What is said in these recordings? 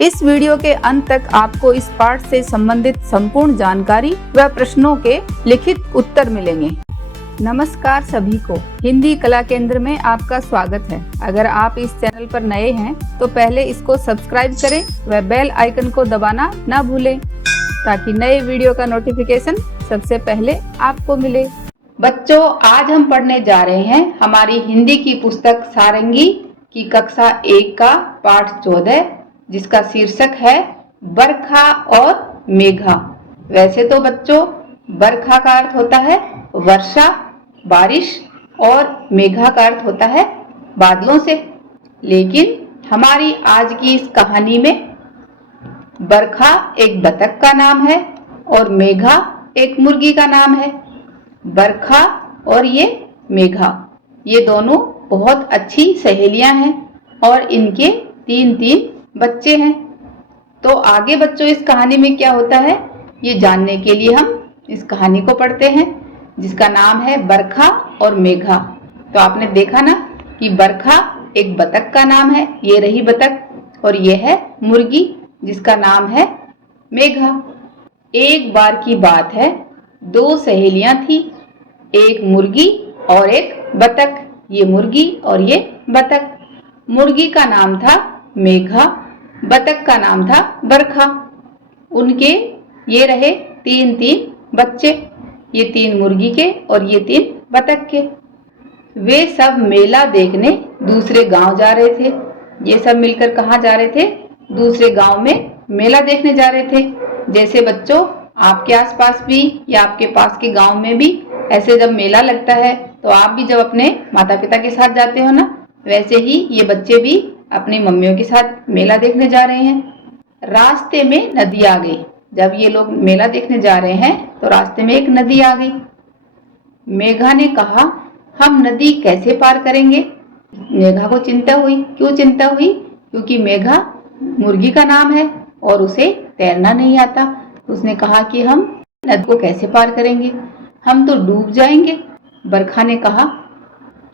इस वीडियो के अंत तक आपको इस पाठ से संबंधित संपूर्ण जानकारी व प्रश्नों के लिखित उत्तर मिलेंगे। नमस्कार सभी को, हिंदी कला केंद्र में आपका स्वागत है। अगर आप इस चैनल पर नए हैं तो पहले इसको सब्सक्राइब करें व बेल आइकन को दबाना ना भूलें ताकि नए वीडियो का नोटिफिकेशन सबसे पहले आपको मिले। बच्चों, आज हम पढ़ने जा रहे हैं हमारी हिंदी की पुस्तक सारंगी की कक्षा 1 का पाठ 14, जिसका शीर्षक है बरखा और मेघा। वैसे तो बच्चों, बरखा का अर्थ होता है वर्षा, बारिश, और मेघा का अर्थ होता है बादलों से। लेकिन हमारी आज की इस कहानी में बरखा एक बतख का नाम है और मेघा एक मुर्गी का नाम है। बरखा और ये मेघा, ये दोनों बहुत अच्छी सहेलियां हैं और इनके 3-3 बच्चे हैं। तो आगे बच्चों इस कहानी में क्या होता है ये जानने के लिए हम इस कहानी को पढ़ते हैं, जिसका नाम है बरखा और मेघा। तो आपने देखा ना कि बरखा एक बतख का नाम है, ये रही बतख, और ये है मुर्गी जिसका नाम है मेघा। एक बार की बात है, 2 सहेलियां थी, एक मुर्गी और एक बतख। ये मुर्गी और ये बतख। मुर्गी का नाम था मेघा, बतख का नाम था बरखा। उनके ये रहे 3-3 बच्चे, ये 3 मुर्गी के और ये 3 बतख के। वे सब मेला देखने दूसरे गांव जा रहे थे। ये सब मिलकर कहाँ जा रहे थे? दूसरे गांव में मेला देखने जा रहे थे। जैसे बच्चों आपके आसपास भी या आपके पास के गांव में भी ऐसे जब मेला लगता है तो आप भी जब अपने माता पिता के साथ जाते हो ना, वैसे ही ये बच्चे भी अपनी मम्मियों के साथ मेला देखने जा रहे हैं। रास्ते में नदी आ गई। जब ये लोग मेला देखने जा रहे हैं तो रास्ते में एक नदी आ गई। मेघा ने कहा, हम नदी कैसे पार करेंगे? मेघा को चिंता हुई। क्यों चिंता हुई? क्योंकि मेघा मुर्गी का नाम है और उसे तैरना नहीं आता। उसने कहा कि हम नदी को कैसे पार करेंगे, हम तो डूब जाएंगे। बरखा ने कहा,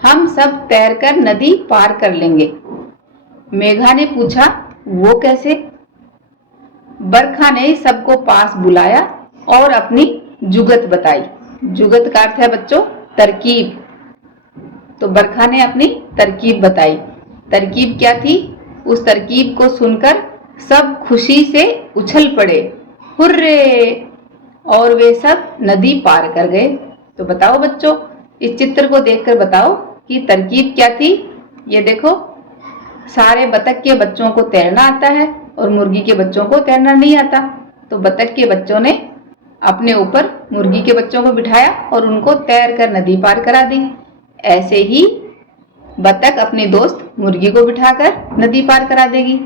हम सब तैरकर नदी पार कर लेंगे। मेघा ने पूछा, वो कैसे? बरखा ने सबको पास बुलाया और अपनी जुगत बताई। जुगत का अर्थ है बच्चों तरकीब। तो बरखा ने अपनी तरकीब बताई। तरकीब क्या थी? उस तरकीब को सुनकर सब खुशी से उछल पड़े, हुर्रे! और वे सब नदी पार कर गए। तो बताओ बच्चों, इस चित्र को देखकर बताओ कि तरकीब क्या थी। ये देखो, सारे बतख के बच्चों को तैरना आता है और मुर्गी के बच्चों को तैरना नहीं आता। तो बतख के बच्चों ने अपने ऊपर मुर्गी के बच्चों को बिठाया और उनको तैर कर नदी पार करा दी। ऐसे ही बतख अपने दोस्त मुर्गी को बिठाकर नदी पार करा देगी।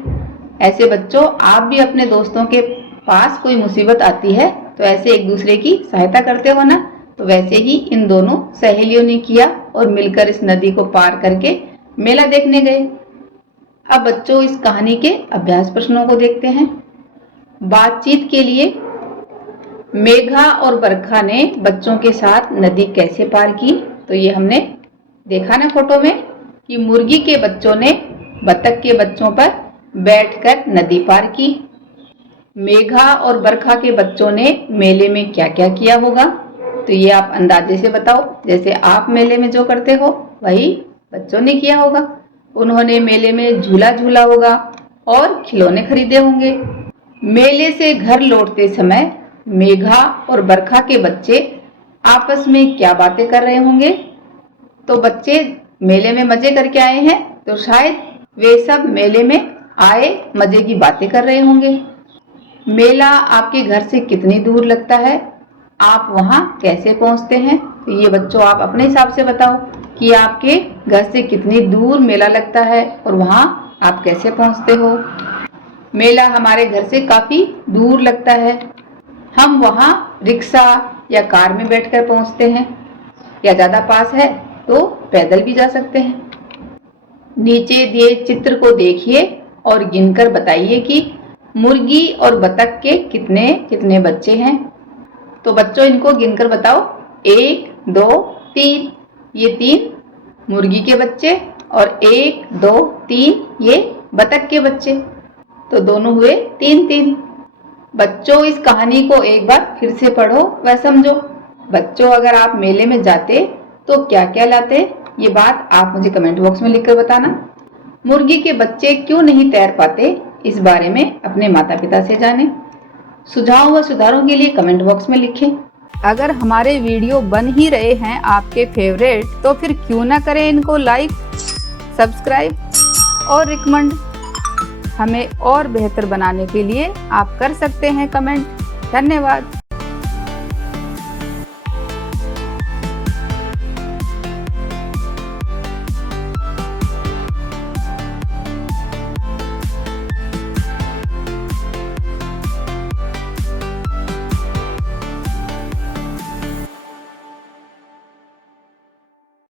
ऐसे बच्चों, आप भी अपने दोस्तों के पास कोई मुसीबत आती है तो ऐसे एक दूसरे की सहायता करते हो ना। तो वैसे ही इन दोनों सहेलियों ने किया और मिलकर इस नदी को पार करके मेला देखने गए। अब बच्चों इस कहानी के अभ्यास प्रश्नों को देखते हैं। बातचीत के लिए मेघा और बरखा ने बच्चों के साथ नदी कैसे पार की? तो ये हमने देखा ना फोटो में कि मुर्गी के बच्चों ने बतख के बच्चों पर बैठकर नदी पार की। मेघा और बरखा के बच्चों ने मेले में क्या क्या किया होगा? तो ये आप अंदाजे से बताओ। जैसे आप मेले में जो करते हो वही बच्चों ने किया होगा। उन्होंने मेले में झूला झूला होगा और खिलौने खरीदे होंगे। मेले से घर लौटते समय मेघा और बरखा के बच्चे आपस में क्या बातें कर रहे होंगे? तो बच्चे मेले में मजे करके आए हैं तो शायद वे सब मेले में आए मजे की बातें कर रहे होंगे। मेला आपके घर से कितनी दूर लगता है? आप वहां कैसे पहुंचते हैं? तो ये बच्चों आप अपने हिसाब से बताओ कि आपके घर से कितनी दूर मेला लगता है और वहां आप कैसे पहुंचते हो। मेला हमारे घर से काफी दूर लगता है। हम वहां रिक्शा या कार में बैठकर पहुंचते हैं, या ज्यादा पास है तो पैदल भी जा सकते हैं। नीचे दिए चित्र को देखिए और गिनकर बताइए कि मुर्गी और बतख के कितने कितने बच्चे हैं। तो बच्चों इनको गिनकर बताओ। 1, 2, 3। ये 3 मुर्गी के बच्चे और 1, 2, 3 ये बतख के बच्चे। तो दोनों हुए 3-3। बच्चों, इस कहानी को एक बार फिर से पढ़ो व समझो। बच्चों, अगर आप मेले में जाते तो क्या क्या लाते, ये बात आप मुझे कमेंट बॉक्स में लिखकर बताना। मुर्गी के बच्चे क्यों नहीं तैर पाते, इस बारे में अपने माता पिता से जानें। सुझाव व सुधारों के लिए कमेंट बॉक्स में लिखें। अगर हमारे वीडियो बन ही रहे हैं आपके फेवरेट, तो फिर क्यों ना करें इनको लाइक, सब्सक्राइब और रिकमेंड। हमें और बेहतर बनाने के लिए आप कर सकते हैं कमेंट। धन्यवाद।